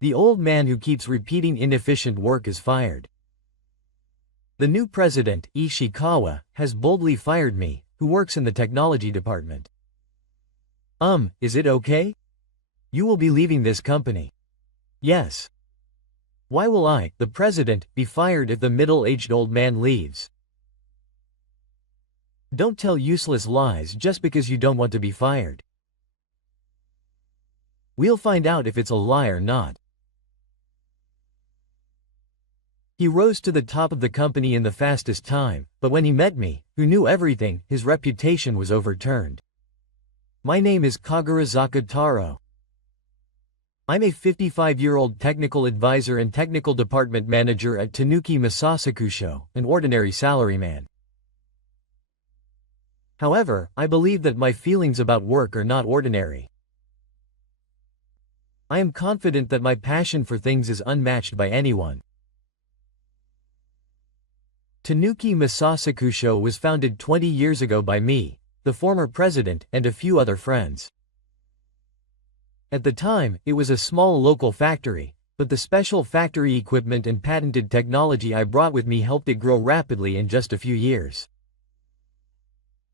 The old man who keeps repeating inefficient work is fired. The new president, Ishikawa, has boldly fired me, who works in the technology department. Is it okay? You will be leaving this company. Yes. Why will I, the president, be fired if the middle-aged old man leaves? Don't tell useless lies just because you don't want to be fired. We'll find out if it's a lie or not. He rose to the top of the company in the fastest time, but when he met me, who knew everything, his reputation was overturned. My name is Kagurazaka Taro. I'm a 55-year-old technical advisor and technical department manager at Tanuki Masasakusho, an ordinary salaryman. However, I believe that my feelings about work are not ordinary. I am confident that my passion for things is unmatched by anyone. Tanuki Masasakusho was founded 20 years ago by me, the former president, and a few other friends. At the time, it was a small local factory, but the special factory equipment and patented technology I brought with me helped it grow rapidly in just a few years.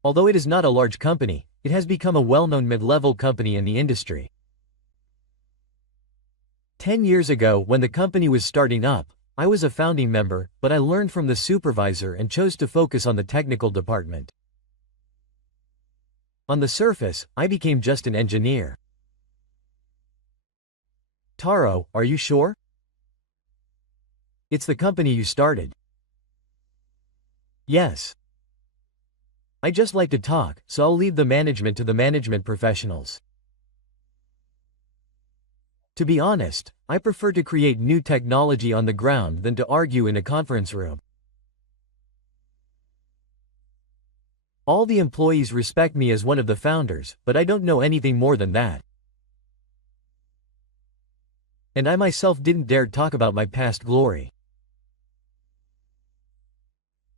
Although it is not a large company, it has become a well-known mid-level company in the industry. 10 years ago, when the company was starting up, I was a founding member, but I learned from the supervisor and chose to focus on the technical department. On the surface, I became just an engineer. Taro, are you sure? It's the company you started. Yes. I just like to talk, so I'll leave the management to the management professionals. To be honest, I prefer to create new technology on the ground than to argue in a conference room. All the employees respect me as one of the founders, but I don't know anything more than that. And I myself didn't dare talk about my past glory.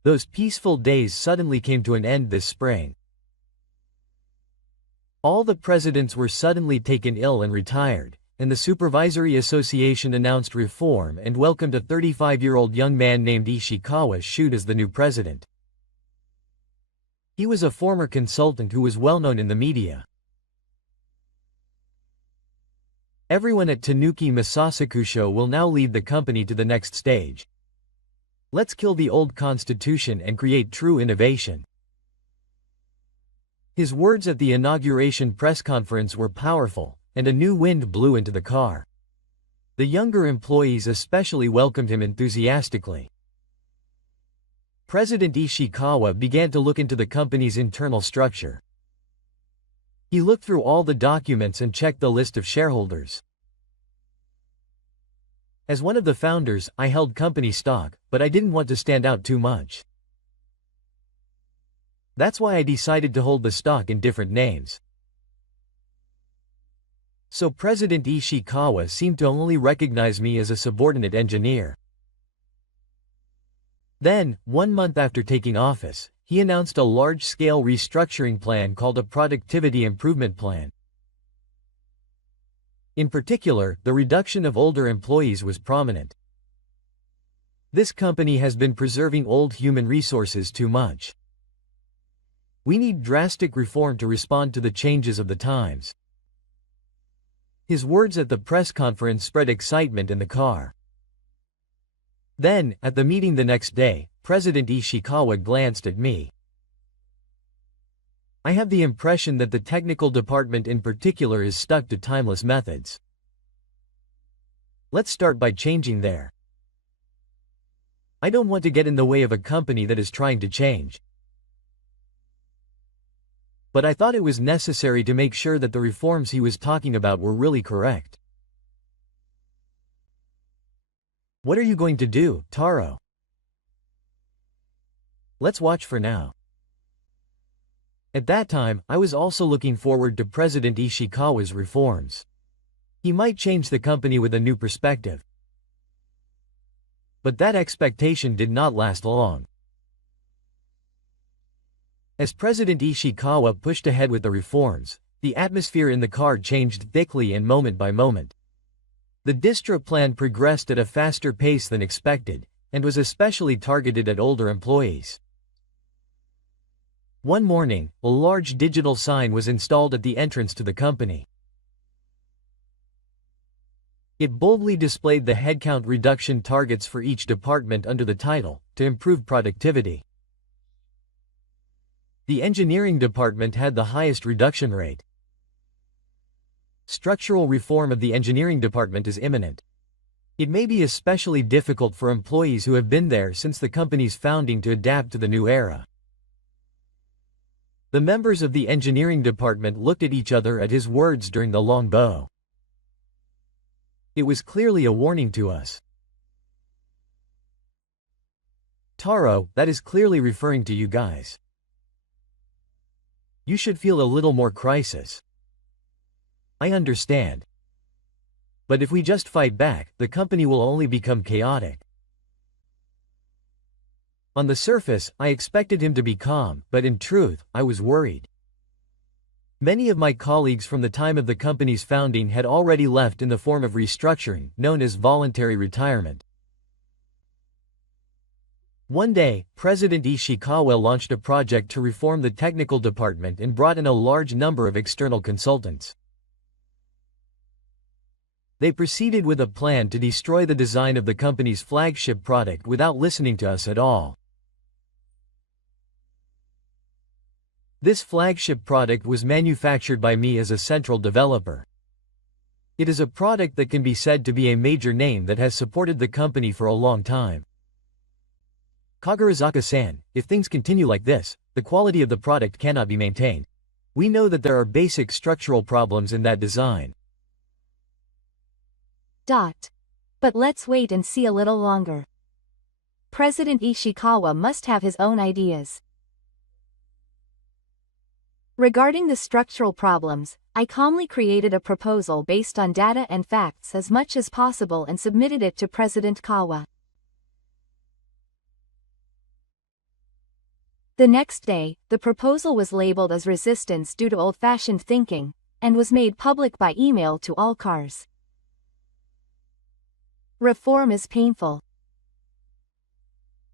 Those peaceful days suddenly came to an end this spring. All the presidents were suddenly taken ill and retired, and the Supervisory Association announced reform and welcomed a 35-year-old young man named Ishikawa shoot as the new president. He was a former consultant who was well known in the media. Everyone at Tanuki Masasakusho will now lead the company to the next stage. Let's kill the old constitution and create true innovation. His words at the inauguration press conference were powerful, and a new wind blew into the car. The younger employees especially welcomed him enthusiastically. President Ishikawa began to look into the company's internal structure. He looked through all the documents and checked the list of shareholders. As one of the founders, I held company stock, but I didn't want to stand out too much. That's why I decided to hold the stock in different names. So President Ishikawa seemed to only recognize me as a subordinate engineer. Then, 1 month after taking office, he announced a large-scale restructuring plan called a Productivity Improvement Plan. In particular, the reduction of older employees was prominent. This company has been preserving old human resources too much. We need drastic reform to respond to the changes of the times. His words at the press conference spread excitement in the car. Then, at the meeting the next day, President Ishikawa glanced at me. I have the impression that the technical department in particular is stuck to timeless methods. Let's start by changing there. I don't want to get in the way of a company that is trying to change. But I thought it was necessary to make sure that the reforms he was talking about were really correct. What are you going to do, Taro? Let's watch for now. At that time, I was also looking forward to President Ishikawa's reforms. He might change the company with a new perspective. But that expectation did not last long. As President Ishikawa pushed ahead with the reforms, the atmosphere in the car changed thickly and moment by moment. The distro plan progressed at a faster pace than expected, and was especially targeted at older employees. One morning, a large digital sign was installed at the entrance to the company. It boldly displayed the headcount reduction targets for each department under the title, "To improve productivity." The engineering department had the highest reduction rate. Structural reform of the engineering department is imminent. It may be especially difficult for employees who have been there since the company's founding to adapt to the new era. The members of the engineering department looked at each other at his words during the long bow. It was clearly a warning to us. "Taro, that is clearly referring to you guys. You should feel a little more crisis. I understand. But if we just fight back, the company will only become chaotic." On the surface, I expected him to be calm, but in truth, I was worried. Many of my colleagues from the time of the company's founding had already left in the form of restructuring, known as voluntary retirement. One day, President Ishikawa launched a project to reform the technical department and brought in a large number of external consultants. They proceeded with a plan to destroy the design of the company's flagship product without listening to us at all. This flagship product was manufactured by me as a central developer. It is a product that can be said to be a major name that has supported the company for a long time. Kagurazaka-san, if things continue like this, the quality of the product cannot be maintained. We know that there are basic structural problems in that design. But let's wait and see a little longer. President Ishikawa must have his own ideas. Regarding the structural problems, I calmly created a proposal based on data and facts as much as possible and submitted it to President Kawa. The next day, the proposal was labeled as resistance due to old-fashioned thinking, and was made public by email to all cars. Reform is painful.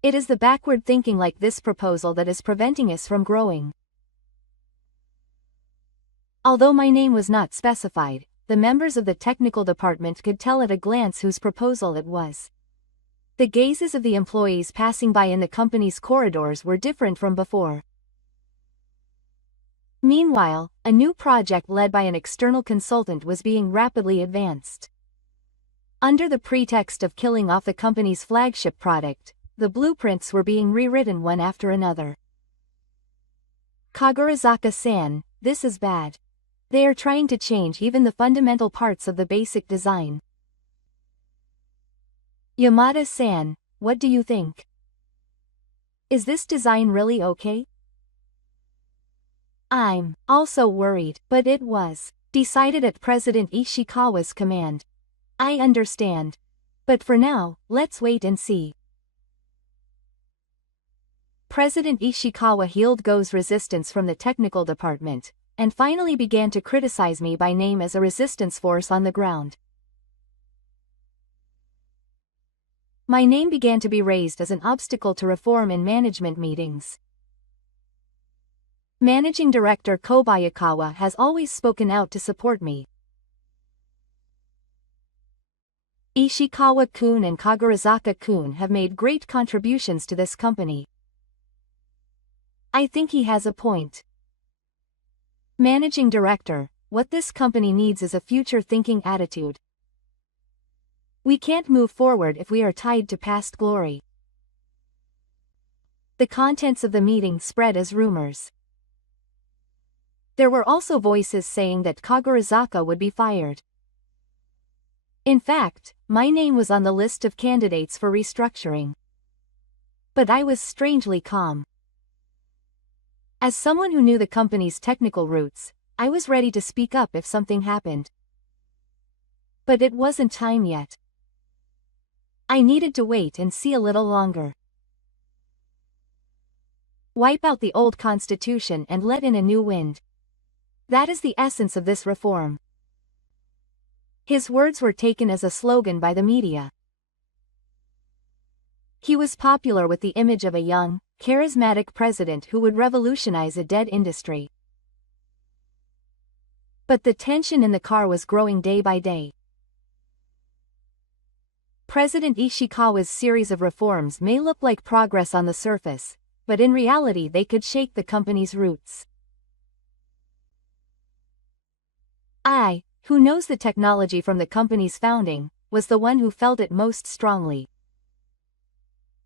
It is the backward thinking like this proposal that is preventing us from growing. Although my name was not specified, the members of the technical department could tell at a glance whose proposal it was. The gazes of the employees passing by in the company's corridors were different from before. Meanwhile, a new project led by an external consultant was being rapidly advanced. Under the pretext of killing off the company's flagship product, the blueprints were being rewritten one after another. Kagurazaka-san, this is bad. They are trying to change even the fundamental parts of the basic design. Yamada-san, what do you think? Is this design really okay? I'm also worried, but it was decided at President Ishikawa's command. I understand. But for now, let's wait and see. President Ishikawa healed Go's resistance from the technical department, and finally began to criticize me by name as a resistance force on the ground. My name began to be raised as an obstacle to reform in management meetings. Managing Director Kobayakawa has always spoken out to support me. Ishikawa-kun and Kagurazaka-kun have made great contributions to this company. I think he has a point. Managing Director, what this company needs is a future-thinking attitude. We can't move forward if we are tied to past glory. The contents of the meeting spread as rumors. There were also voices saying that Kagurazaka would be fired. In fact, my name was on the list of candidates for restructuring. But I was strangely calm. As someone who knew the company's technical roots, I was ready to speak up if something happened. But it wasn't time yet. I needed to wait and see a little longer. Wipe out the old constitution and let in a new wind. That is the essence of this reform. His words were taken as a slogan by the media. He was popular with the image of a young, charismatic president who would revolutionize a dead industry. But the tension in the car was growing day by day. President Ishikawa's series of reforms may look like progress on the surface, but in reality they could shake the company's roots. I, who knows the technology from the company's founding, was the one who felt it most strongly.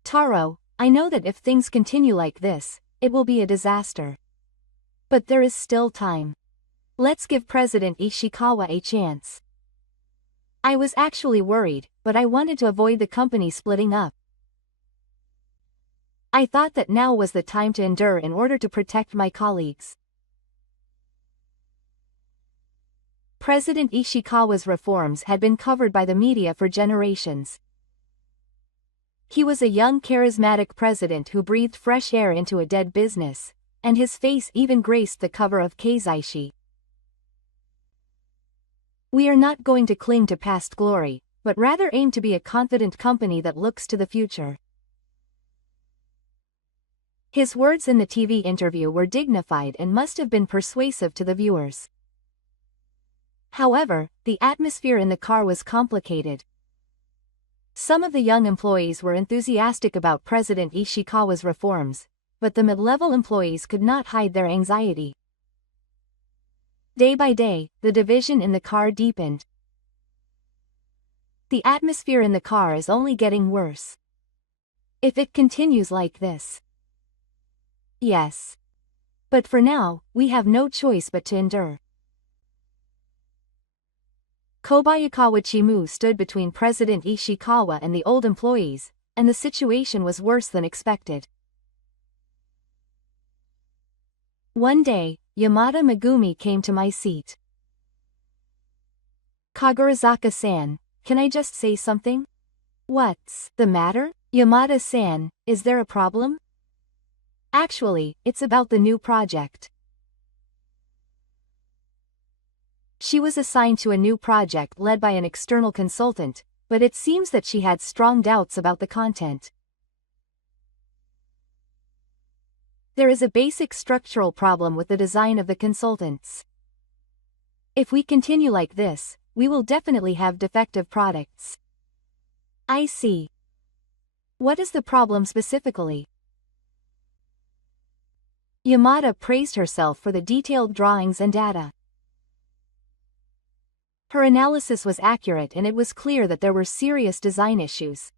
Taro, I know that if things continue like this, it will be a disaster. But there is still time. Let's give President Ishikawa a chance. I was actually worried, but I wanted to avoid the company splitting up. I thought that now was the time to endure in order to protect my colleagues. President Ishikawa's reforms had been covered by the media for generations. He was a young charismatic president who breathed fresh air into a dead business, and his face even graced the cover of Keizaishi. We are not going to cling to past glory, but rather aim to be a confident company that looks to the future. His words in the TV interview were dignified and must have been persuasive to the viewers. However, the atmosphere in the car was complicated. Some of the young employees were enthusiastic about President Ishikawa's reforms, but the mid-level employees could not hide their anxiety. Day by day, the division in the car deepened. The atmosphere in the car is only getting worse. If it continues like this. Yes. But for now, we have no choice but to endure. Kobayakawa Chimu stood between President Ishikawa and the old employees, and the situation was worse than expected. One day, Yamada Megumi came to my seat. Kagurazaka-san, can I just say something? What's the matter? Yamada-san, is there a problem? Actually, it's about the new project. She was assigned to a new project led by an external consultant, but it seems that she had strong doubts about the content. There is a basic structural problem with the design of the consultants. If we continue like this, we will definitely have defective products. I see. What is the problem specifically? Yamada praised herself for the detailed drawings and data. Her analysis was accurate and it was clear that there were serious design issues.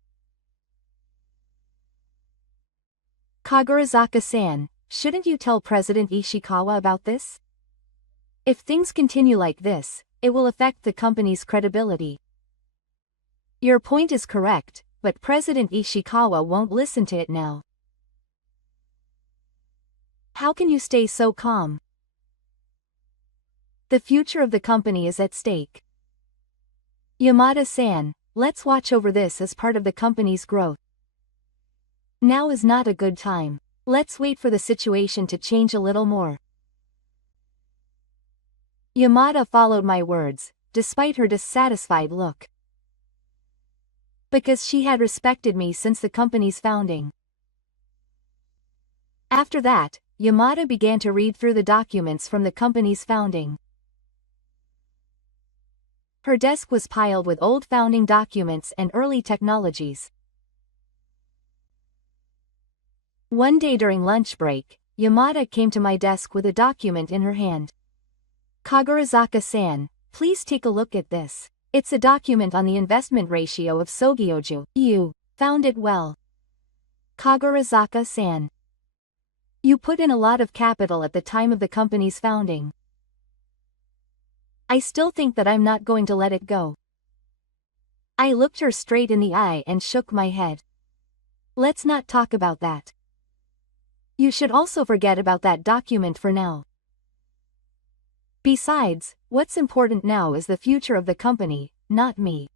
Kagurazaka-san, shouldn't you tell President Ishikawa about this? If things continue like this, it will affect the company's credibility. Your point is correct, but President Ishikawa won't listen to it now. How can you stay so calm? The future of the company is at stake. Yamada-san, let's watch over this as part of the company's growth. Now is not a good time. Let's wait for the situation to change a little more. Yamada followed my words, despite her dissatisfied look. Because she had respected me since the company's founding. After that, Yamada began to read through the documents from the company's founding. Her desk was piled with old founding documents and early technologies. One day during lunch break, Yamada came to my desk with a document in her hand. Kagurazaka-san, please take a look at this. It's a document on the investment ratio of Sogyoju. You found it well. Kagurazaka-san. You put in a lot of capital at the time of the company's founding. I still think that I'm not going to let it go. I looked her straight in the eye and shook my head. Let's not talk about that. You should also forget about that document for now. Besides, what's important now is the future of the company, not me.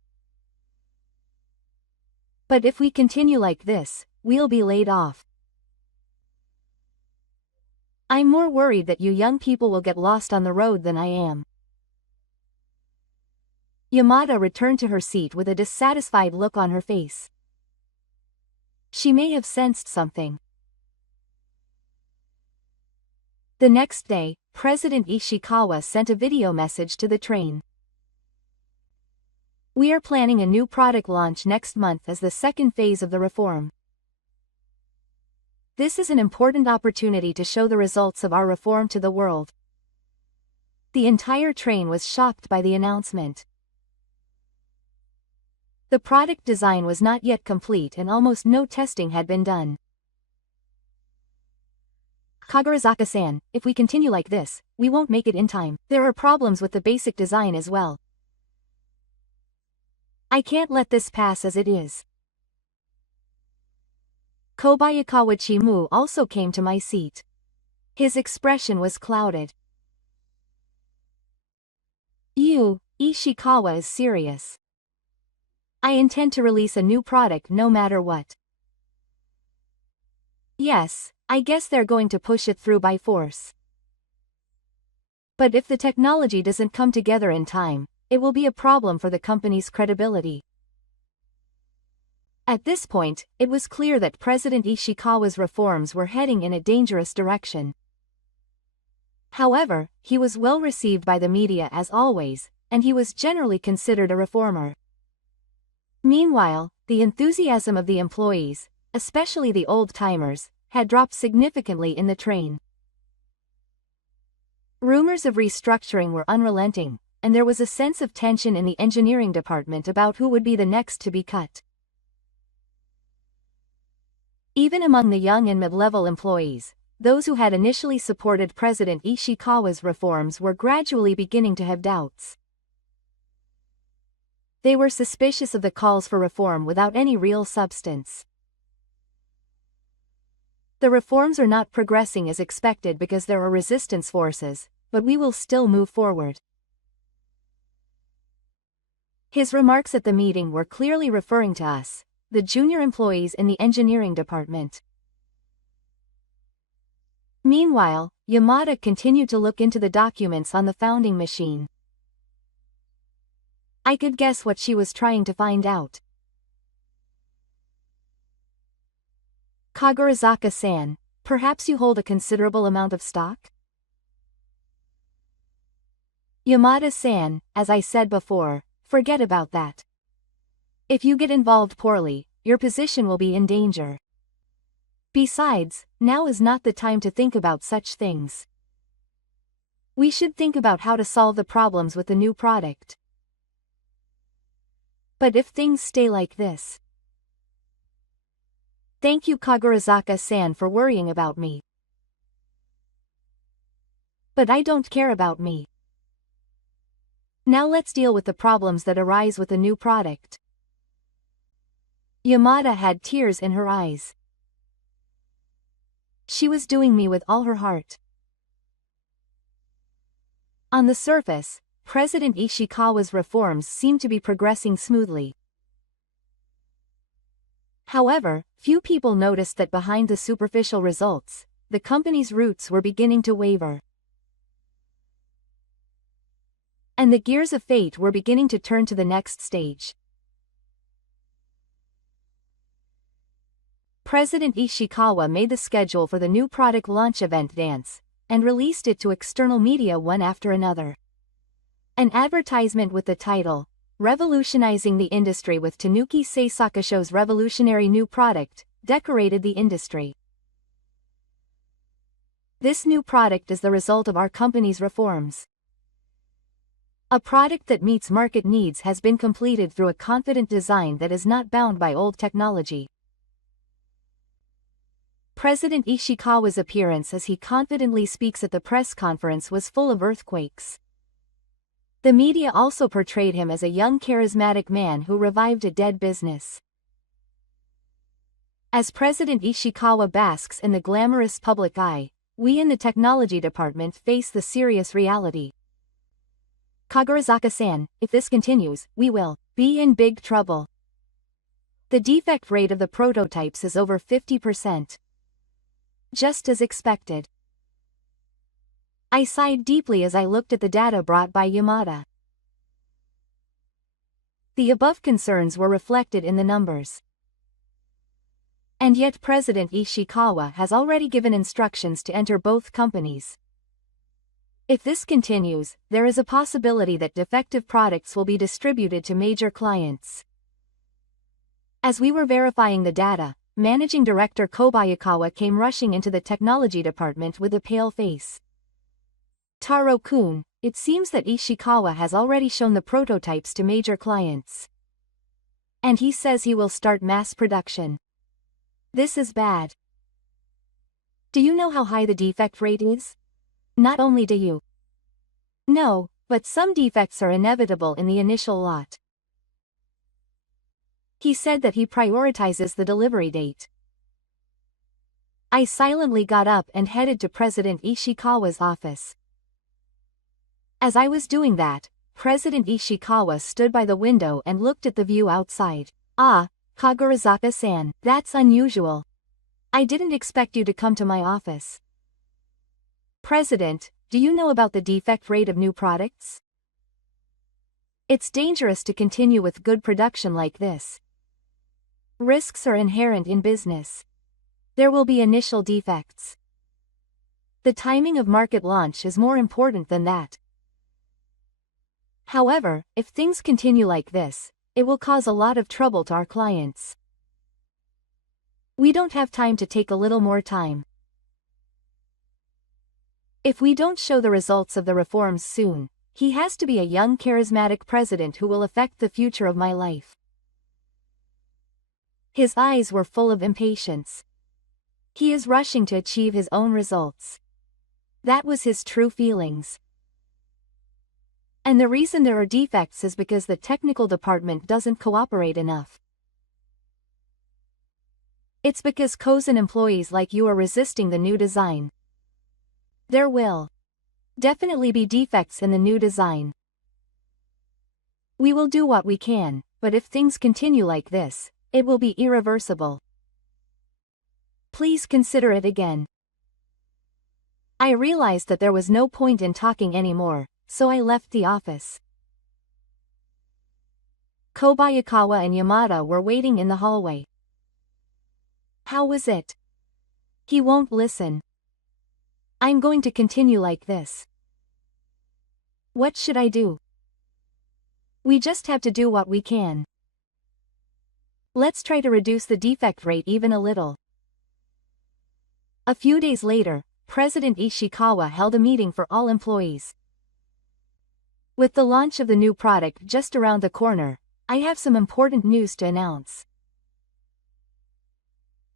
But if we continue like this, we'll be laid off. I'm more worried that you young people will get lost on the road than I am. Yamada returned to her seat with a dissatisfied look on her face. She may have sensed something. The next day, President Ishikawa sent a video message to the train. We are planning a new product launch next month as the second phase of the reform. This is an important opportunity to show the results of our reform to the world. The entire train was shocked by the announcement. The product design was not yet complete and almost no testing had been done. Kagurazaka-san, if we continue like this, we won't make it in time. There are problems with the basic design as well. I can't let this pass as it is. Kobayakawa Chimu also came to my seat. His expression was clouded. Ishikawa is serious. I intend to release a new product no matter what. Yes, I guess they're going to push it through by force. But if the technology doesn't come together in time, it will be a problem for the company's credibility. At this point, it was clear that President Ishikawa's reforms were heading in a dangerous direction. However, he was well received by the media as always, and he was generally considered a reformer. Meanwhile, the enthusiasm of the employees, especially the old-timers, had dropped significantly in the train. Rumors of restructuring were unrelenting, and there was a sense of tension in the engineering department about who would be the next to be cut. Even among the young and mid-level employees, those who had initially supported President Ishikawa's reforms were gradually beginning to have doubts. They were suspicious of the calls for reform without any real substance. The reforms are not progressing as expected because there are resistance forces, but we will still move forward. His remarks at the meeting were clearly referring to us, the junior employees in the engineering department. Meanwhile, Yamada continued to look into the documents on the founding machine. I could guess what she was trying to find out. Kagurazaka-san, perhaps you hold a considerable amount of stock? Yamada-san, as I said before, forget about that. If you get involved poorly, your position will be in danger. Besides, now is not the time to think about such things. We should think about how to solve the problems with the new product. But if things stay like this... Thank you Kagurazaka-san for worrying about me. But I don't care about me. Now let's deal with the problems that arise with the new product. Yamada had tears in her eyes. She was doing me with all her heart. On the surface, President Ishikawa's reforms seemed to be progressing smoothly. However, few people noticed that behind the superficial results, the company's roots were beginning to waver. And the gears of fate were beginning to turn to the next stage. President Ishikawa made the schedule for the new product launch event dance, and released it to external media one after another. An advertisement with the title, Revolutionizing the Industry with Tanuki Seisakasho's revolutionary new product, decorated the industry. This new product is the result of our company's reforms. A product that meets market needs has been completed through a confident design that is not bound by old technology. President Ishikawa's appearance as he confidently speaks at the press conference was full of earthquakes. The media also portrayed him as a young charismatic man who revived a dead business. As President Ishikawa basks in the glamorous public eye, we in the technology department face the serious reality. Kagurazaka-san, if this continues, we will be in big trouble. The defect rate of the prototypes is over 50%. Just as expected. I sighed deeply as I looked at the data brought by Yamada. The above concerns were reflected in the numbers. And yet President Ishikawa has already given instructions to enter both companies. If this continues, there is a possibility that defective products will be distributed to major clients. As we were verifying the data, Managing Director Kobayakawa came rushing into the technology department with a pale face. Taro-kun, it seems that Ishikawa has already shown the prototypes to major clients. And he says he will start mass production. This is bad. Do you know how high the defect rate is? Not only do you know, but some defects are inevitable in the initial lot. He said that he prioritizes the delivery date. I silently got up and headed to President Ishikawa's office. As I was doing that, President Ishikawa stood by the window and looked at the view outside. Ah, Kagurazaka-san, that's unusual. I didn't expect you to come to my office. President, do you know about the defect rate of new products? It's dangerous to continue with good production like this. Risks are inherent in business. There will be initial defects. The timing of market launch is more important than that. However, if things continue like this, it will cause a lot of trouble to our clients. We don't have time to take a little more time. If we don't show the results of the reforms soon, he has to be a young charismatic president who will affect the future of my life. His eyes were full of impatience. He is rushing to achieve his own results. That was his true feelings. And the reason there are defects is because the technical department doesn't cooperate enough. It's because Kozen employees like you are resisting the new design. There will definitely be defects in the new design. We will do what we can, but if things continue like this, it will be irreversible. Please consider it again. I realized that there was no point in talking anymore, so I left the office. Kobayakawa and Yamada were waiting in the hallway. How was it? He won't listen. I'm going to continue like this. What should I do? We just have to do what we can. Let's try to reduce the defect rate even a little. A few days later, President Ishikawa held a meeting for all employees. With the launch of the new product just around the corner, I have some important news to announce.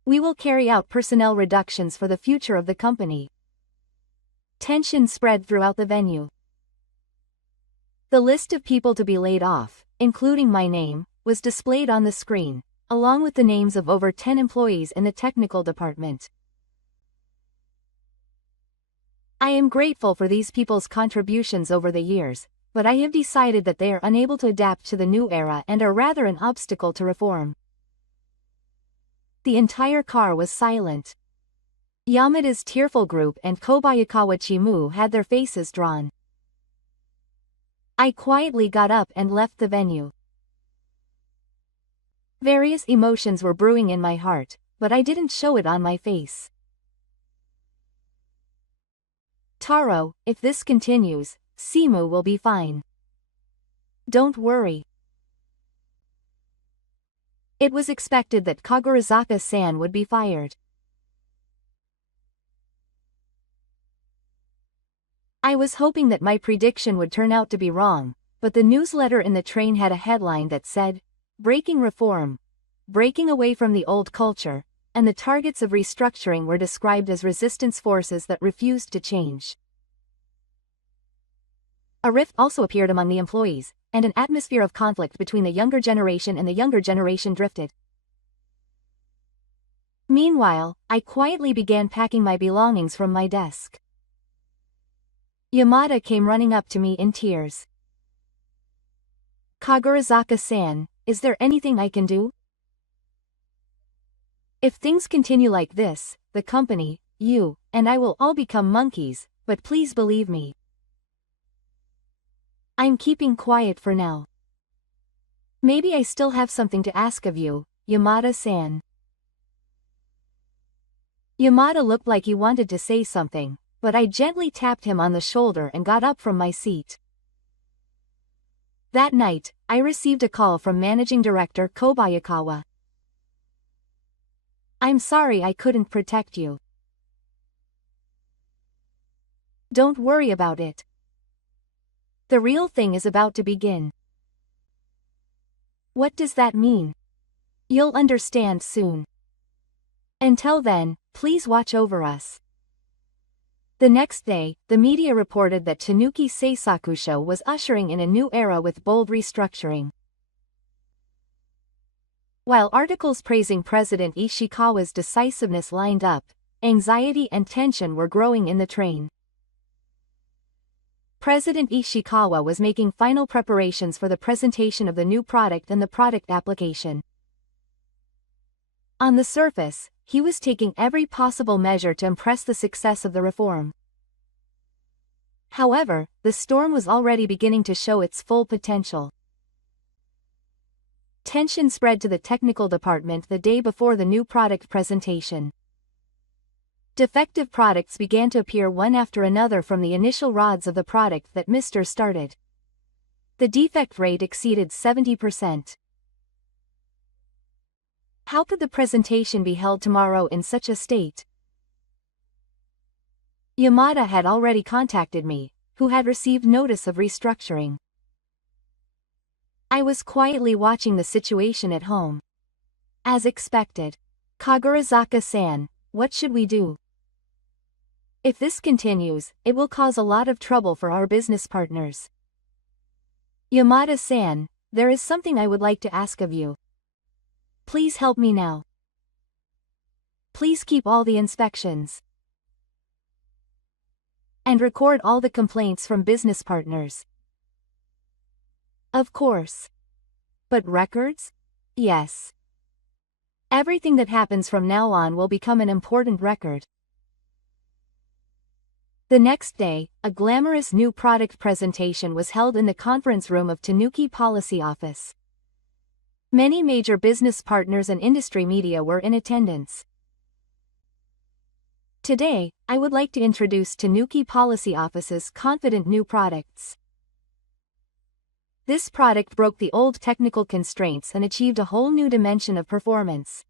We will carry out personnel reductions for the future of the company. Tension spread throughout the venue. The list of people to be laid off, including my name, was displayed on the screen, along with the names of over 10 employees in the technical department. I am grateful for these people's contributions over the years, but I have decided that they are unable to adapt to the new era and are rather an obstacle to reform. The entire car was silent. Yamada's tearful group and Kobayakawa Chimu had their faces drawn. I quietly got up and left the venue. Various emotions were brewing in my heart, but I didn't show it on my face. Taro, if this continues, Simu will be fine. Don't worry. It was expected that Kagurazaka-san would be fired. I was hoping that my prediction would turn out to be wrong, but the newsletter in the train had a headline that said, "Breaking Reform. Breaking away from the old culture," and the targets of restructuring were described as resistance forces that refused to change. A rift also appeared among the employees, and an atmosphere of conflict between the younger generation and the younger generation drifted. Meanwhile, I quietly began packing my belongings from my desk. Yamada came running up to me in tears. "Kagurazaka-san, is there anything I can do? If things continue like this, the company, you, and I will all become monkeys, but please believe me. I'm keeping quiet for now. Maybe I still have something to ask of you, Yamada-san. Yamada looked like he wanted to say something, but I gently tapped him on the shoulder and got up from my seat. That night, I received a call from Managing Director Kobayakawa. I'm sorry I couldn't protect you. Don't worry about it. The real thing is about to begin. What does that mean? You'll understand soon. Until then, please watch over us. The next day, the media reported that Tanuki Seisakusho was ushering in a new era with bold restructuring. While articles praising President Ishikawa's decisiveness lined up, anxiety and tension were growing in the train. President Ishikawa was making final preparations for the presentation of the new product and the product application. On the surface, he was taking every possible measure to impress the success of the reform. However, the storm was already beginning to show its full potential. Tension spread to the technical department the day before the new product presentation. Defective products began to appear one after another from the initial rods of the product that Mr. started. The defect rate exceeded 70%. How could the presentation be held tomorrow in such a state? Yamada had already contacted me, who had received notice of restructuring. I was quietly watching the situation at home. As expected. Kagurazaka-san, what should we do? If this continues, it will cause a lot of trouble for our business partners. Yamada-san, there is something I would like to ask of you. Please help me now. Please keep all the inspections. And record all the complaints from business partners. Of course. But records? Yes. Everything that happens from now on will become an important record. The next day, a glamorous new product presentation was held in the conference room of Tanuki Policy Office. Many major business partners and industry media were in attendance. Today, I would like to introduce Tanuki Policy Office's confident new products. This product broke the old technical constraints and achieved a whole new dimension of performance.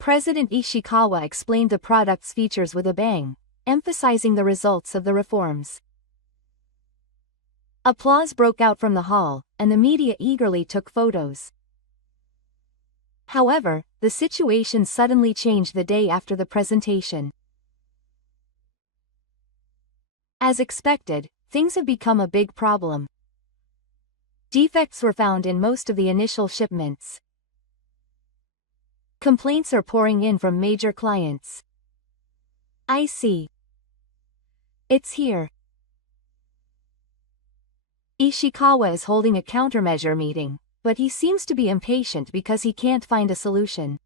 President Ishikawa explained the product's features with a bang, emphasizing the results of the reforms. Applause broke out from the hall, and the media eagerly took photos. However, the situation suddenly changed the day after the presentation. As expected, things have become a big problem. Defects were found in most of the initial shipments. Complaints are pouring in from major clients. I see. It's here. Ishikawa is holding a countermeasure meeting, but he seems to be impatient because he can't find a solution.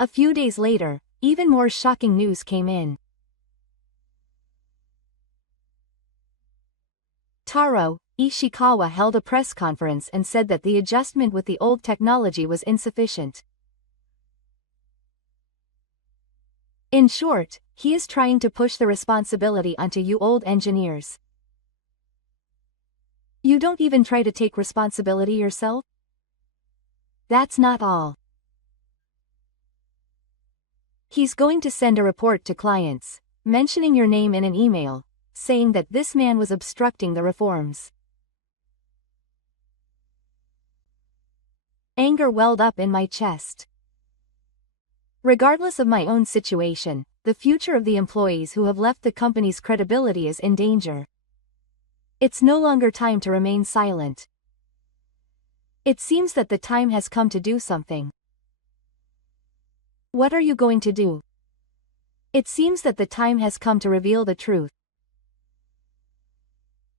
A few days later, even more shocking news came in. Taro, Ishikawa held a press conference and said that the adjustment with the old technology was insufficient. In short, he is trying to push the responsibility onto you old engineers. You don't even try to take responsibility yourself? That's not all. He's going to send a report to clients, mentioning your name in an email, saying that this man was obstructing the reforms. Anger welled up in my chest. Regardless of my own situation, the future of the employees who have left the company's credibility is in danger. It's no longer time to remain silent. It seems that the time has come to do something. What are you going to do? It seems that the time has come to reveal the truth.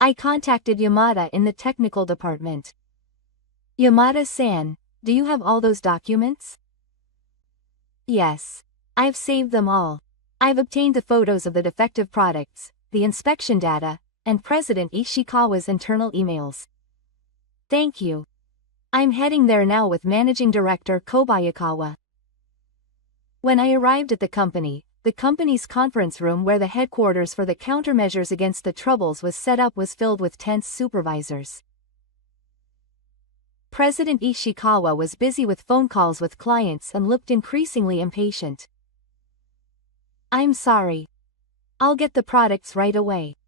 I contacted Yamada in the technical department. Yamada-san, do you have all those documents? Yes. I've saved them all. I've obtained the photos of the defective products, the inspection data, and President Ishikawa's internal emails. Thank you. I'm heading there now with Managing Director Kobayakawa. When I arrived at the company's conference room where the headquarters for the countermeasures against the troubles was set up was filled with tense supervisors. President Ishikawa was busy with phone calls with clients and looked increasingly impatient. I'm sorry. I'll get the products right away.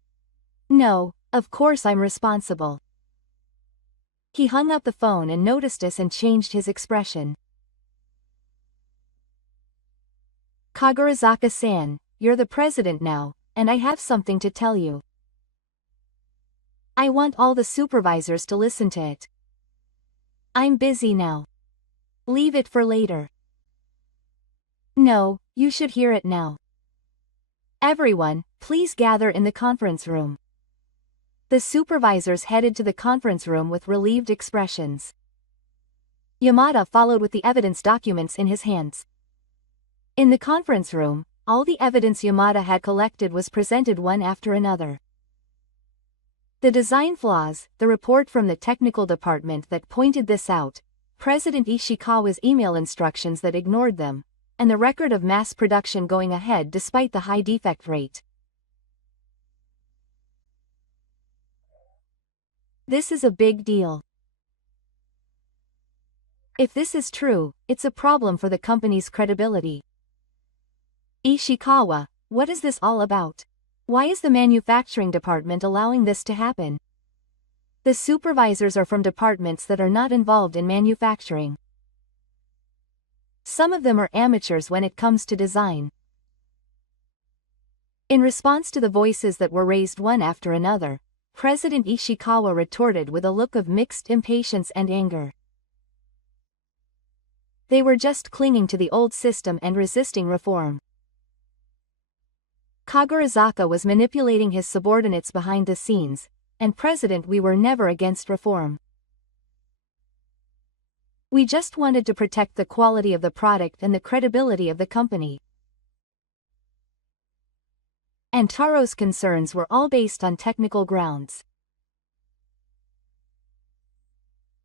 No, of course I'm responsible. He hung up the phone and noticed us and changed his expression. Kagurazaka-san, you're the president now, and I have something to tell you. I want all the supervisors to listen to it. I'm busy now. Leave it for later. No, you should hear it now. Everyone, please gather in the conference room. The supervisors headed to the conference room with relieved expressions. Yamada followed with the evidence documents in his hands. In the conference room, all the evidence Yamada had collected was presented one after another. The design flaws, the report from the technical department that pointed this out, President Ishikawa's email instructions that ignored them, and the record of mass production going ahead despite the high defect rate. This is a big deal. If this is true, it's a problem for the company's credibility. Ishikawa, what is this all about? Why is the manufacturing department allowing this to happen? The supervisors are from departments that are not involved in manufacturing. Some of them are amateurs when it comes to design. In response to the voices that were raised one after another, President Ishikawa retorted with a look of mixed impatience and anger. They were just clinging to the old system and resisting reform. Kagurazaka was manipulating his subordinates behind the scenes, and President, we were never against reform. We just wanted to protect the quality of the product and the credibility of the company. And Taro's concerns were all based on technical grounds.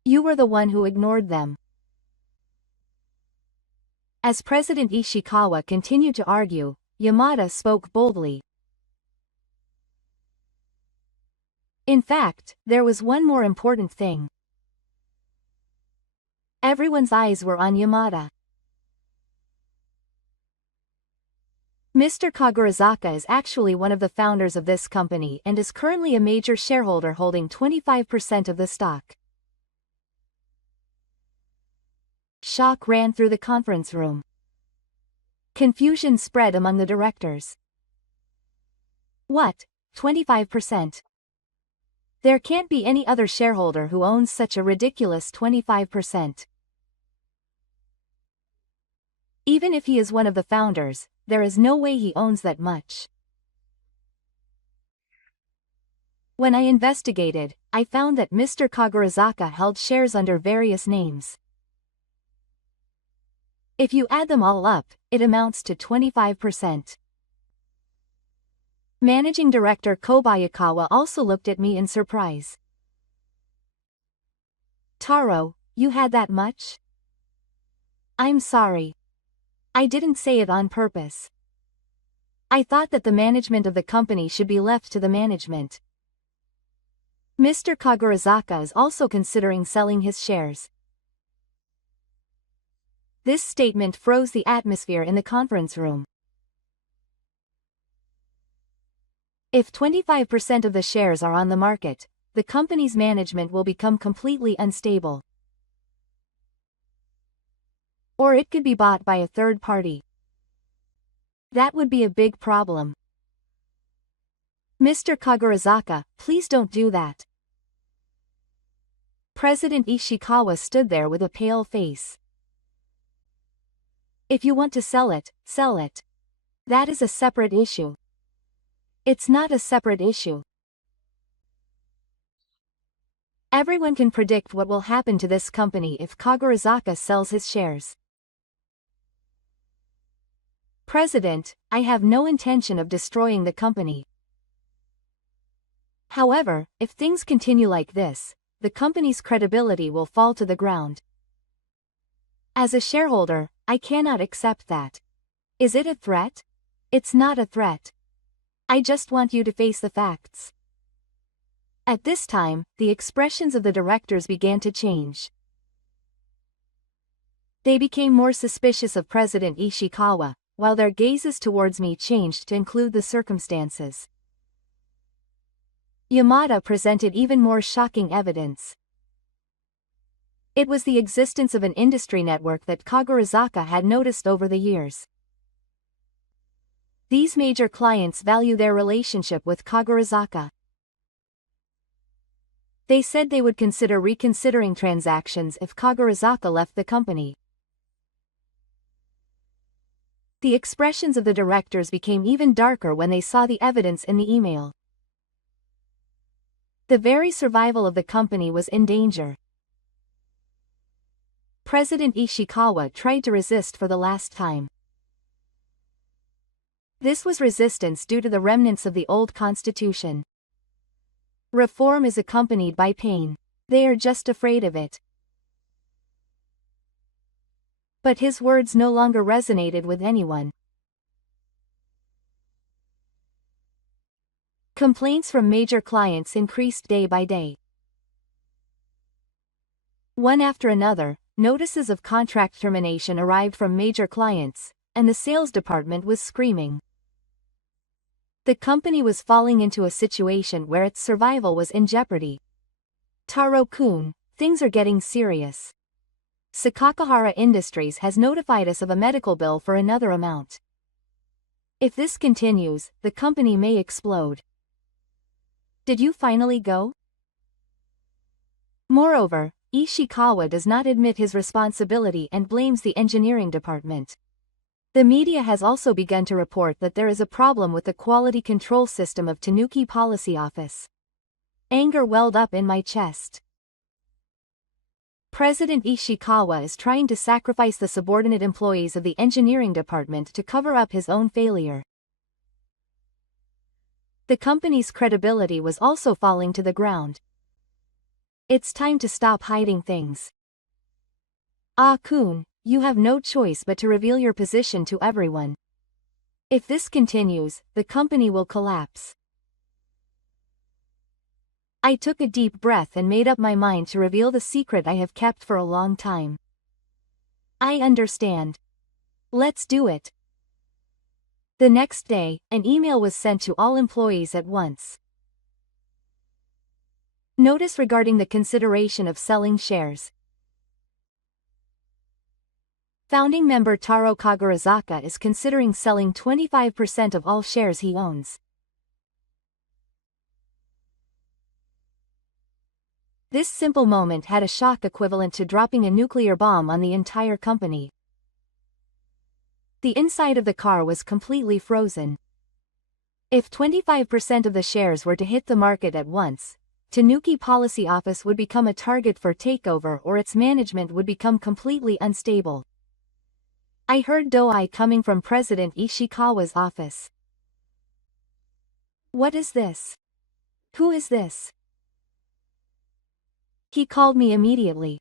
You were the one who ignored them. As President Ishikawa continued to argue, Yamada spoke boldly. In fact, there was one more important thing. Everyone's eyes were on Yamada. Mr. Kagurazaka is actually one of the founders of this company and is currently a major shareholder holding 25% of the stock. Shock ran through the conference room. Confusion spread among the directors. What, 25%? There can't be any other shareholder who owns such a ridiculous 25%. Even if he is one of the founders, there is no way he owns that much. When I investigated, I found that Mr. Kagurazaka held shares under various names. If you add them all up, it amounts to 25%. Managing Director Kobayakawa also looked at me in surprise. Taro, you had that much? I'm sorry. I didn't say it on purpose. I thought that the management of the company should be left to the management. Mr. Kagurazaka is also considering selling his shares. This statement froze the atmosphere in the conference room. If 25% of the shares are on the market, the company's management will become completely unstable. Or it could be bought by a third party. That would be a big problem. Mr. Kagurazaka, please don't do that. President Ishikawa stood there with a pale face. If you want to sell it, sell it. That is a separate issue. It's not a separate issue. Everyone can predict what will happen to this company if Kagurazaka sells his shares. President, I have no intention of destroying the company. However, if things continue like this, the company's credibility will fall to the ground. As a shareholder, I cannot accept that. Is it a threat? It's not a threat. I just want you to face the facts. At this time, the expressions of the directors began to change. They became more suspicious of President Ishikawa, while their gazes towards me changed to include the circumstances. Yamada presented even more shocking evidence. It was the existence of an industry network that Kagurazaka had noticed over the years. These major clients value their relationship with Kagurazaka. They said they would consider reconsidering transactions if Kagurazaka left the company. The expressions of the directors became even darker when they saw the evidence in the email. The very survival of the company was in danger. President Ishikawa tried to resist for the last time. This was resistance due to the remnants of the old constitution. Reform is accompanied by pain. They are just afraid of it. But his words no longer resonated with anyone. Complaints from major clients increased day by day. One after another, notices of contract termination arrived from major clients, and the sales department was screaming. The company was falling into a situation where its survival was in jeopardy. Taro-kun, things are getting serious. Sakakahara Industries has notified us of a medical bill for another amount. If this continues, the company may explode. Did you finally go? Moreover, Ishikawa does not admit his responsibility and blames the engineering department. The media has also begun to report that there is a problem with the quality control system of Tanuki Policy Office. Anger welled up in my chest. President Ishikawa is trying to sacrifice the subordinate employees of the engineering department to cover up his own failure. The company's credibility was also falling to the ground. It's time to stop hiding things. Ah-kun, you have no choice but to reveal your position to everyone. If this continues, the company will collapse. I took a deep breath and made up my mind to reveal the secret I have kept for a long time. I understand. Let's do it. The next day, an email was sent to all employees at once. Notice regarding the consideration of selling shares. Founding member Taro Kagurazaka is considering selling 25% of all shares he owns. This simple moment had a shock equivalent to dropping a nuclear bomb on the entire company. The inside of the car was completely frozen. If 25% of the shares were to hit the market at once, Tanuki Policy Office would become a target for takeover or its management would become completely unstable. I heard doi coming from President Ishikawa's office. What is this? Who is this? He called me immediately.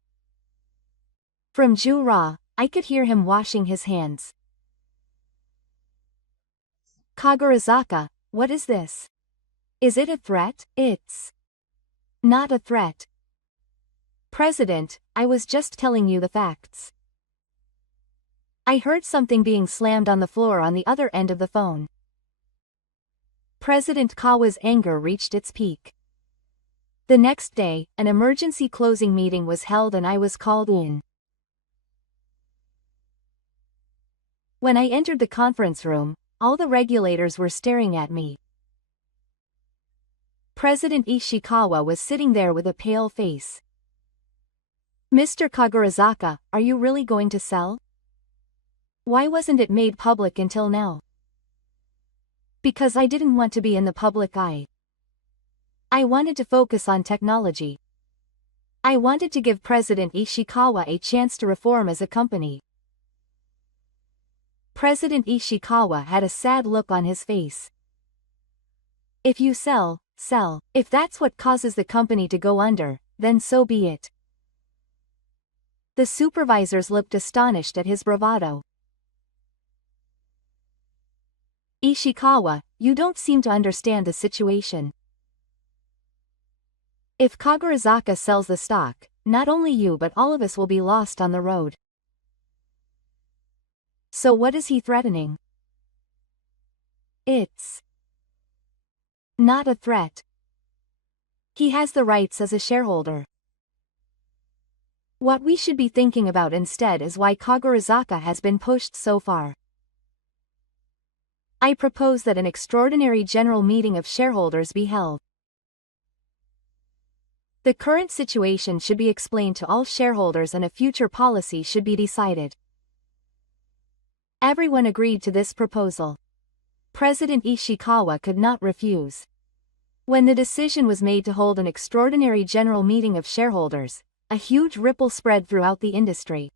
From Ju-ra, I could hear him washing his hands. Kagurazaka, what is this? Is it a threat? It's not a threat. President, I was just telling you the facts. I heard something being slammed on the floor on the other end of the phone. President Kawa's anger reached its peak. The next day, an emergency closing meeting was held and I was called in. When I entered the conference room, all the regulators were staring at me. President Ishikawa was sitting there with a pale face. Mr. Kagurazaka, are you really going to sell? Why wasn't it made public until now? Because I didn't want to be in the public eye. I wanted to focus on technology. I wanted to give President Ishikawa a chance to reform as a company. President Ishikawa had a sad look on his face. If you sell, sell. If that's what causes the company to go under, then so be it. The supervisors looked astonished at his bravado. Ishikawa, you don't seem to understand the situation. If Kagurazaka sells the stock, not only you but all of us will be lost on the road. So what is he threatening? It's not a threat. He has the rights as a shareholder. What we should be thinking about instead is why Kagurazaka has been pushed so far. I propose that an extraordinary general meeting of shareholders be held. The current situation should be explained to all shareholders and a future policy should be decided. Everyone agreed to this proposal. President Ishikawa could not refuse. When the decision was made to hold an extraordinary general meeting of shareholders, a huge ripple spread throughout the industry.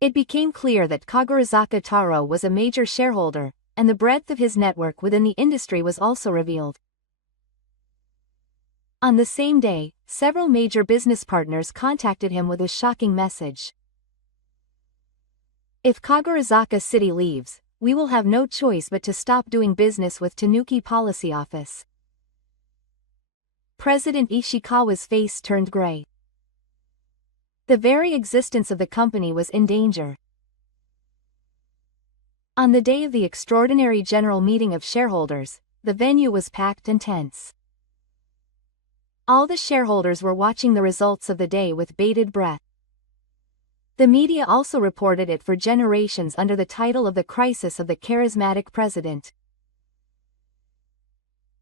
It became clear that Kagurazaka Taro was a major shareholder, and the breadth of his network within the industry was also revealed. On the same day, several major business partners contacted him with a shocking message. If Kagurazaka City leaves, we will have no choice but to stop doing business with Tanuki Policy Office. President Ishikawa's face turned gray. The very existence of the company was in danger. On the day of the extraordinary general meeting of shareholders, the venue was packed and tense. All the shareholders were watching the results of the day with bated breath. The media also reported it for generations under the title of the crisis of the charismatic president.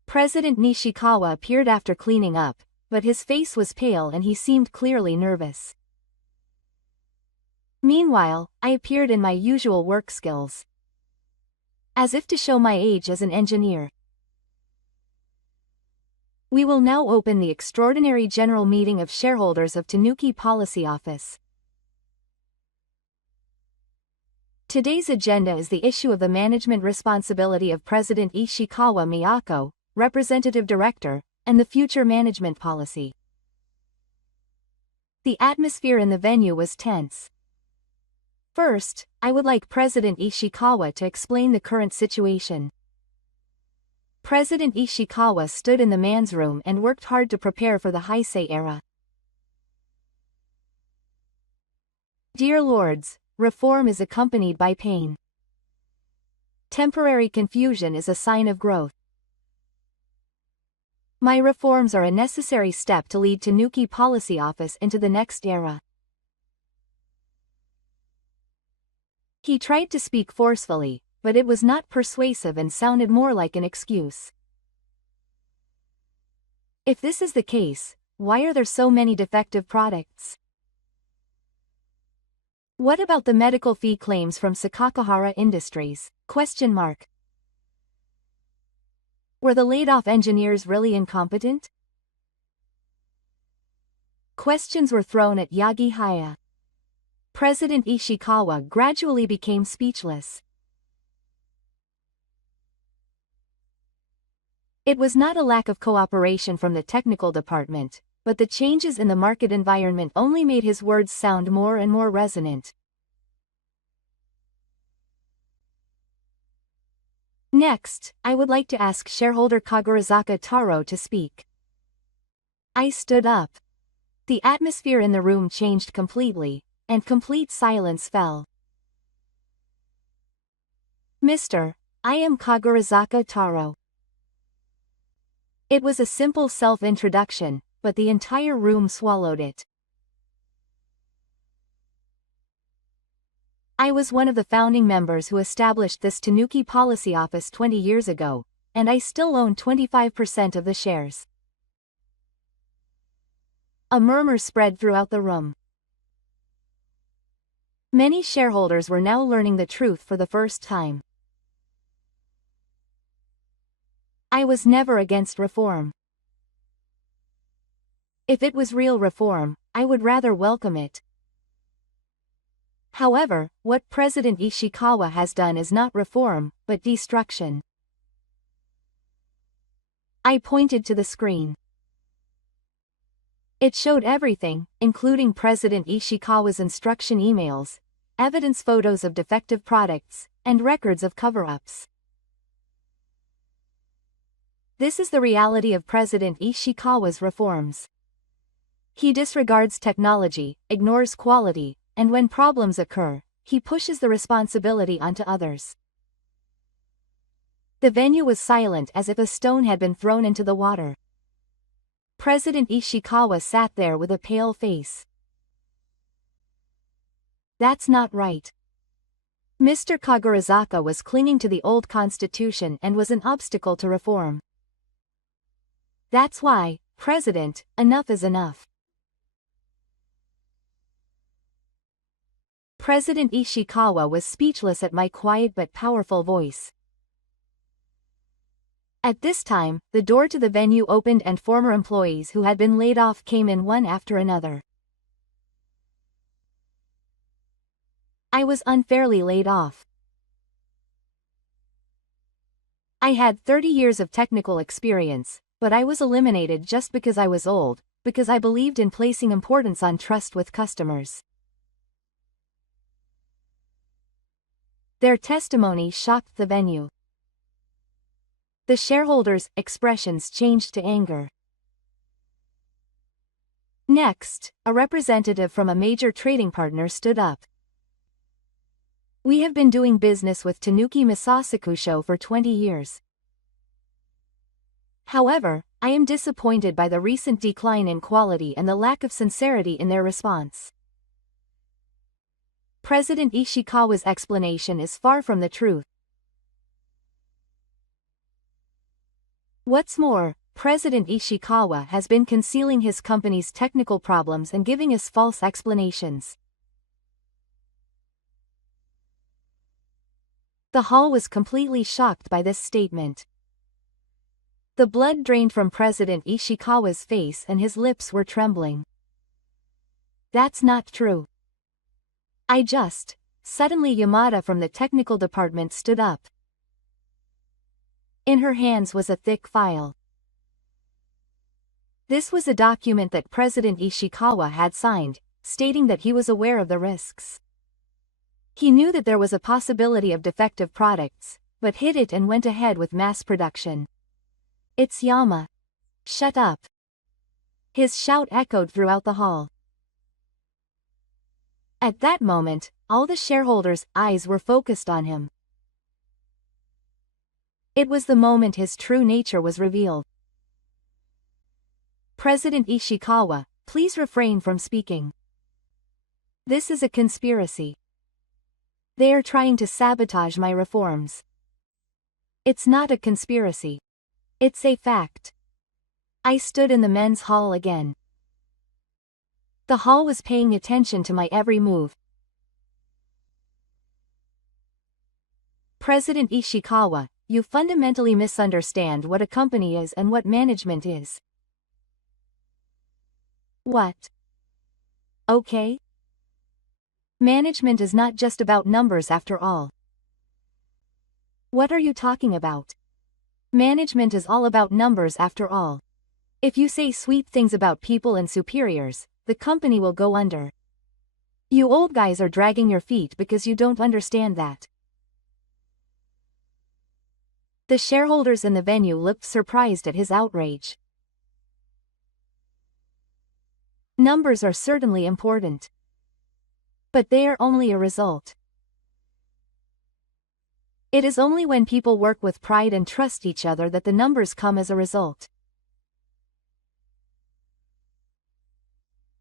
President Nishikawa appeared after cleaning up, but his face was pale and he seemed clearly nervous. Meanwhile, I appeared in my usual work skills. As if to show my age as an engineer. We will now open the extraordinary general meeting of shareholders of Tanuki Policy Office. Today's agenda is the issue of the management responsibility of President Ishikawa Miyako, Representative Director, and the future management policy. The atmosphere in the venue was tense. First, I would like President Ishikawa to explain the current situation. President Ishikawa stood in the man's room and worked hard to prepare for the Heisei era. Dear Lords, reform is accompanied by pain. Temporary confusion is a sign of growth. My reforms are a necessary step to lead Tanuki Policy Office into the next era. He tried to speak forcefully, but it was not persuasive and sounded more like an excuse. If this is the case, why are there so many defective products? What about the medical fee claims from Sakakahara Industries? Were the laid-off engineers really incompetent? Questions were thrown at Yagihaya. President Ishikawa gradually became speechless. It was not a lack of cooperation from the technical department, but the changes in the market environment only made his words sound more and more resonant. Next, I would like to ask shareholder Kagurazaka Taro to speak. I stood up. The atmosphere in the room changed completely, and complete silence fell. Mr. I am Kagurazaka Taro. It was a simple self-introduction, but the entire room swallowed it. I was one of the founding members who established this Tanuki Policy Office 20 years ago, and I still own 25% of the shares. A murmur spread throughout the room. Many shareholders were now learning the truth for the first time. I was never against reform. If it was real reform, I would rather welcome it. However, what President Ishikawa has done is not reform, but destruction. I pointed to the screen. It showed everything, including President Ishikawa's instruction emails, evidence photos of defective products, and records of cover-ups. This is the reality of President Ishikawa's reforms. He disregards technology, ignores quality, and when problems occur, he pushes the responsibility onto others. The venue was silent as if a stone had been thrown into the water. President Ishikawa sat there with a pale face. That's not right. Mr. Kagurazaka was clinging to the old constitution and was an obstacle to reform. That's why, President, enough is enough. President Ishikawa was speechless at my quiet but powerful voice. At this time, the door to the venue opened and former employees who had been laid off came in one after another. I was unfairly laid off. I had 30 years of technical experience, but I was eliminated just because I was old, because I believed in placing importance on trust with customers. Their testimony shocked the venue. The shareholders' expressions changed to anger. Next, a representative from a major trading partner stood up. We have been doing business with Tanuki Masasakusho for 20 years. However, I am disappointed by the recent decline in quality and the lack of sincerity in their response. President Ishikawa's explanation is far from the truth. What's more, President Ishikawa has been concealing his company's technical problems and giving us false explanations. The hall was completely shocked by this statement. The blood drained from President Ishikawa's face and his lips were trembling. That's not true. Suddenly Yamada from the technical department stood up. In her hands was a thick file. This was a document that President Ishikawa had signed, stating that he was aware of the risks. He knew that there was a possibility of defective products, but hid it and went ahead with mass production. It's Yama. Shut up. His shout echoed throughout the hall. At that moment, all the shareholders' eyes were focused on him. It was the moment his true nature was revealed. President Ishikawa, please refrain from speaking. This is a conspiracy. They are trying to sabotage my reforms. It's not a conspiracy. It's a fact. I stood in the men's hall again. The hall was paying attention to my every move. President Ishikawa, you fundamentally misunderstand what a company is and what management is. What? Okay. Management is not just about numbers after all. What are you talking about? Management is all about numbers after all. If you say sweet things about people and superiors, the company will go under. You old guys are dragging your feet because you don't understand that. The shareholders in the venue looked surprised at his outrage. Numbers are certainly important. But they are only a result. It is only when people work with pride and trust each other that the numbers come as a result.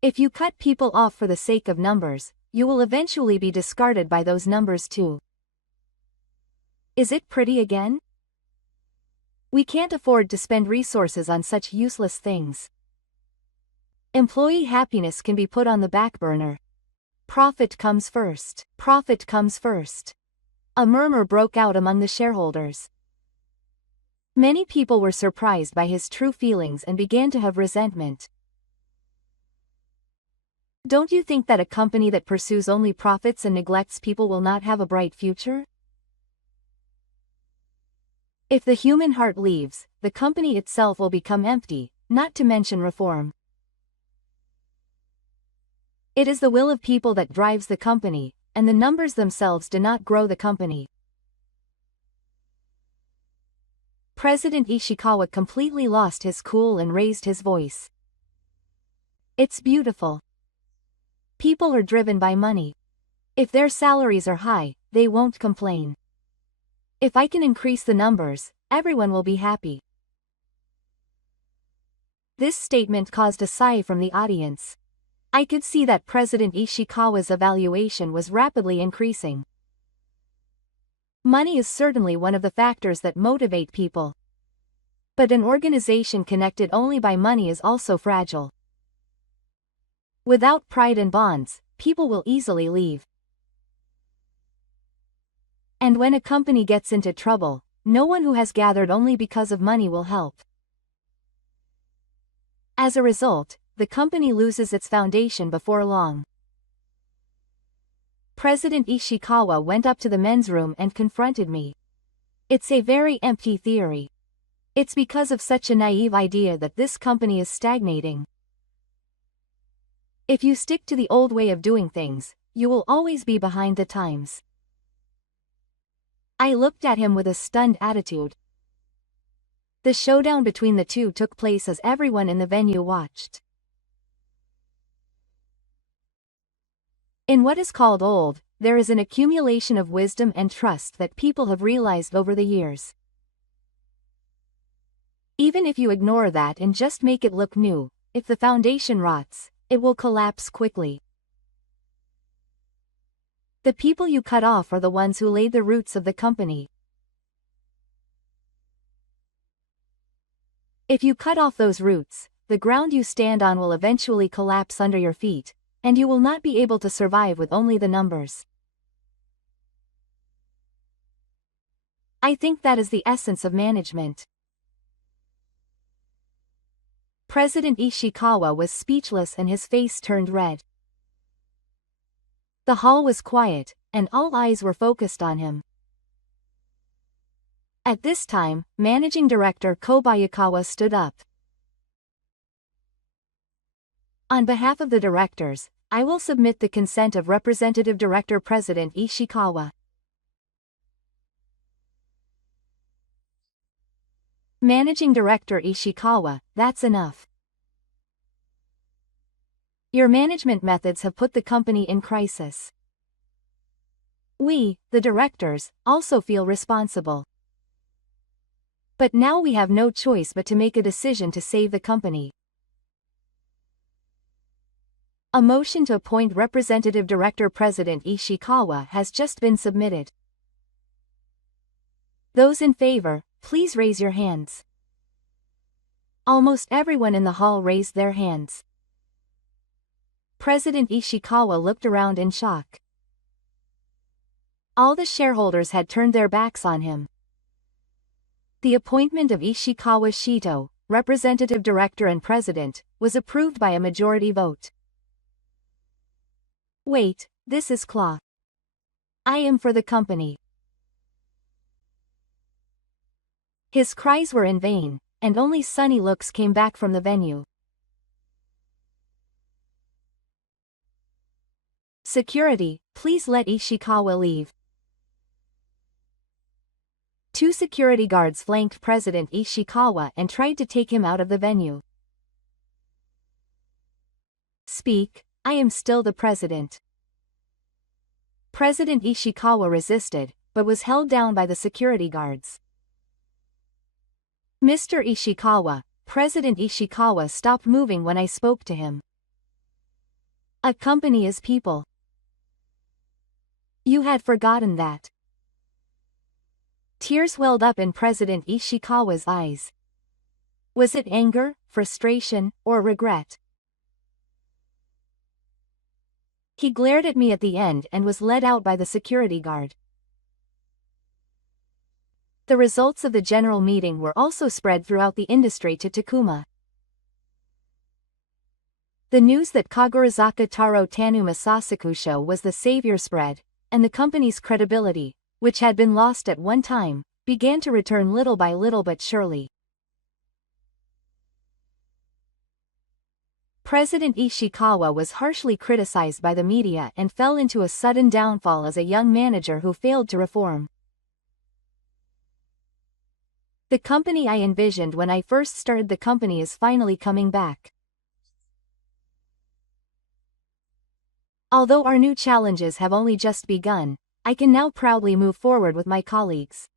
If you cut people off for the sake of numbers, you will eventually be discarded by those numbers too. Is it pretty again? We can't afford to spend resources on such useless things. Employee happiness can be put on the back burner. Profit comes first. Profit comes first. A murmur broke out among the shareholders. Many people were surprised by his true feelings and began to have resentment. Don't you think that a company that pursues only profits and neglects people will not have a bright future? If the human heart leaves, the company itself will become empty, not to mention reform. It is the will of people that drives the company, and the numbers themselves do not grow the company. President Ishikawa completely lost his cool and raised his voice. It's beautiful. People are driven by money. If their salaries are high, they won't complain. If I can increase the numbers, everyone will be happy. This statement caused a sigh from the audience. I could see that President Ishikawa's evaluation was rapidly increasing. Money is certainly one of the factors that motivate people. But an organization connected only by money is also fragile. Without pride and bonds, people will easily leave. And when a company gets into trouble, no one who has gathered only because of money will help. As a result, the company loses its foundation before long. President Ishikawa went up to the men's room and confronted me. It's a very empty theory. It's because of such a naive idea that this company is stagnating. If you stick to the old way of doing things, you will always be behind the times. I looked at him with a stunned attitude. The showdown between the two took place as everyone in the venue watched. In what is called old, there is an accumulation of wisdom and trust that people have realized over the years. Even if you ignore that and just make it look new, if the foundation rots, it will collapse quickly. The people you cut off are the ones who laid the roots of the company. If you cut off those roots, the ground you stand on will eventually collapse under your feet, and you will not be able to survive with only the numbers. I think that is the essence of management. President Ishikawa was speechless and his face turned red. The hall was quiet, and all eyes were focused on him. At this time, Managing Director Kobayakawa stood up. On behalf of the directors, I will submit the consent of Representative Director President Ishikawa. Managing Director Ishikawa, that's enough. Your management methods have put the company in crisis. We, the directors, also feel responsible. But now we have no choice but to make a decision to save the company. A motion to appoint Representative Director President Ishikawa has just been submitted. Those in favor, please raise your hands. Almost everyone in the hall raised their hands. President Ishikawa looked around in shock. All the shareholders had turned their backs on him. The appointment of Ishikawa Shito, Representative Director and President, was approved by a majority vote. Wait, this is cloth. I am for the company. His cries were in vain, and only sunny looks came back from the venue. Security, please let Ishikawa leave. Two security guards flanked President Ishikawa and tried to take him out of the venue. Speak, I am still the president. President Ishikawa resisted, but was held down by the security guards. Mr. Ishikawa, President Ishikawa stopped moving when I spoke to him. A company is people. You had forgotten that. Tears welled up in President Ishikawa's eyes. Was it anger, frustration, or regret? He glared at me at the end and was led out by the security guard. The results of the general meeting were also spread throughout the industry to Takuma. The news that Kagurazaka Taro Tanuma Sasakusho was the savior spread, and the company's credibility, which had been lost at one time, began to return little by little but surely. President Ishikawa was harshly criticized by the media and fell into a sudden downfall as a young manager who failed to reform. The company I envisioned when I first started the company is finally coming back. Although our new challenges have only just begun, I can now proudly move forward with my colleagues.